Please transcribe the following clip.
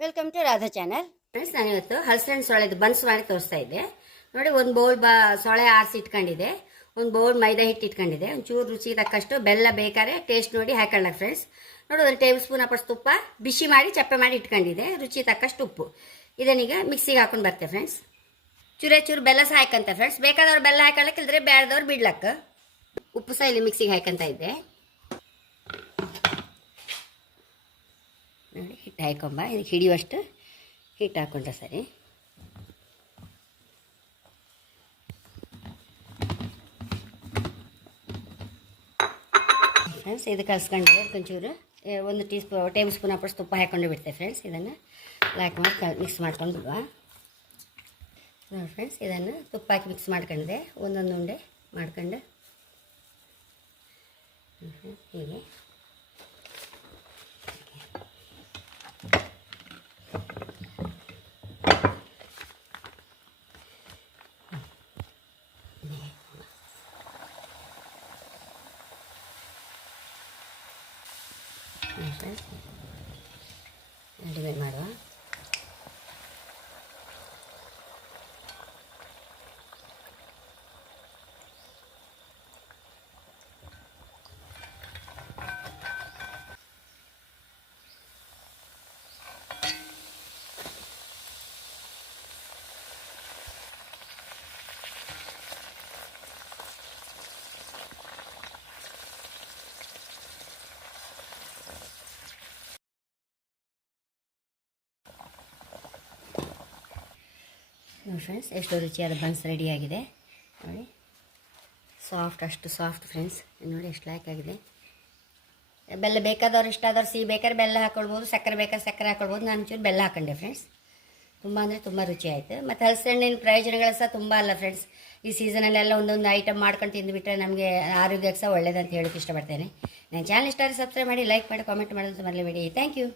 Welcome to Radha channel friends ನಾನಿವತ್ತು ಹಲಸಿನ ಸೊಳೆದು buns ಮಾಡಿ ತೋರಿಸ್ತಾ ಇದ್ದೆ. ನೋಡಿ, ಒಂದು ಬೌಲ್ ಬ ಸೊಳೆ ಆರಿಸಿ ಇಟ್ಕೊಂಡಿದೆ. ಒಂದು ಬೌಲ್ ಮೈದಾ ಹಿಟ್ಟು ಇಟ್ಕೊಂಡಿದೆ. ಒಂಚೂರು ರುಚಿ ತಕ್ಕಷ್ಟು ಬೆಲ್ಲ ಬೇಕಾದ್ರೆ ಟೇಸ್ಟ್ ನೋಡಿ ಹಾಕೊಳ್ಳ ಫ್ರೆಂಡ್ಸ್ ನೋಡಿ, ಒಂದು ಟೇಬಲ್ ಸ್ಪೂನ್ ಅಪ್ಪಷ್ಟು ತುಪ್ಪ, ಬಿಸಿ ಮಾಡಿ ಚಪ್ಪೆ ಮಾಡಿ ಇಟ್ಕೊಂಡಿದೆ. ರುಚಿ ತಕ್ಕಷ್ಟು ಉಪ್ಪು. ಇದನ್ನೀಗ ಮಿಕ್ಸಿಗೆ ಹಾಕೊಂಡು ಬರ್ತೆ ಫ್ರೆಂಡ್ಸ್ ಚೂರೆ ಚೂರು ಬೆಲ್ಲ ಸಹ ಹಾಕಂತ ಫ್ರೆಂಡ್ಸ್ ಬೇಕಾದವ್ರು ಬೆಲ್ಲ ಹಾಕೊಳ್ಳಕ್ಕೆ ಇಲ್ದ್ರೆ ಬೇಡದವ್ರು ಬಿಡ್ಲಕ್ಕ. ಉಪ್ಪು ಸಹ ಇಲ್ಲಿ ಮಿಕ್ಸಿಗೆ ಹಾಕಂತ ಇದ್ದೆ. ನೋಡಿ ಹಿಟ್ಟು ಹಾಕೊಂಬ ಇದಕ್ಕೆ ಹಿಡಿಯುವಷ್ಟು ಹಿಟ್ಟು ಹಾಕೊಂಡ್ರೆ ಸರಿ ಫ್ರೆಂಡ್ಸ್ ಇದು ಕಲ್ಸ್ಕೊಂಡಿದೆ ಒಂಚೂರು ಒಂದು ಟೀ ಸ್ಪೂ ಟೇಬಲ್ ಸ್ಪೂನ್ ಅಪ್ಪಷ್ಟು ತುಪ್ಪ ಹಾಕೊಂಡು ಬಿಡ್ತೇವೆ ಫ್ರೆಂಡ್ಸ್ ಇದನ್ನು ಲಾಕ್ ಮಾಡಿ ಕ ಮಿಕ್ಸ್ ಮಾಡ್ಕೊಂಡು ಬಿಡುವ ನೋಡಿ ಫ್ರೆಂಡ್ಸ್ ಇದನ್ನು ತುಪ್ಪ ಹಾಕಿ ಮಿಕ್ಸ್ ಮಾಡ್ಕೊಂಡೆ ಒಂದೊಂದು ಉಂಡೆ ಮಾಡ್ಕೊಂಡು ಹ್ಮ್, ಹ್ಮ್, ಹೀಗೆ ಡಿವೈಡ್ ಮಾಡುವ ನೋಡಿ ಫ್ರೆಂಡ್ಸ್ ಎಷ್ಟು ರುಚಿಯಾದ ಬನ್ಸ್ ರೆಡಿಯಾಗಿದೆ ನೋಡಿ. ಸಾಫ್ಟ್ ಅಷ್ಟು ಸಾಫ್ಟ್ ಫ್ರೆಂಡ್ಸ್ ನೋಡಿ, ಎಷ್ಟು ಲೈಕ್ ಆಗಿದೆ. ಬೆಲ್ಲ ಬೇಕಾದವ್ರು ಇಷ್ಟ ಆದವ್ರು ಸಿಹಿ ಬೇಕಾದ್ರೆ ಬೆಲ್ಲ ಹಾಕೊಳ್ಬೋದು, ಸಕ್ಕರೆ ಬೇಕಾದ್ರೆ ಸಕ್ಕರೆ ಹಾಕೊಳ್ಬೋದು. ನಾನು ಚೂರು ಬೆಲ್ಲ ಹಾಕೊಂಡೆ ಫ್ರೆಂಡ್ಸ್ ತುಂಬ ಅಂದರೆ ತುಂಬ ರುಚಿ ಆಯಿತು. ಮತ್ತು ಹಲಸಣ್ಣಿನ ಪ್ರಯೋಜನಗಳು ಸಹ ತುಂಬ ಅಲ್ಲ ಫ್ರೆಂಡ್ಸ್ ಈ ಸೀಸನಲ್ಲೆಲ್ಲ ಒಂದೊಂದು ಐಟಮ್ ಮಾಡ್ಕೊಂಡು ತಿಂದುಬಿಟ್ರೆ ನಮಗೆ ಆರೋಗ್ಯಕ್ಕೆ ಸಹ ಒಳ್ಳೇದಂತ ಹೇಳೋಕ್ಕೆ ಇಷ್ಟಪಡ್ತೇನೆ. ನನ್ನ ಚಾನಲ್ ಇಷ್ಟ ಆದರೆ ಸಬ್ಸ್ಕ್ರೈಬ್ ಮಾಡಿ ಲೈಕ್ ಮಾಡಿ ಕಾಮೆಂಟ್ ಮಾಡೋದು ಮರಲೇಬೇಡಿ ಥ್ಯಾಂಕ್ ಯು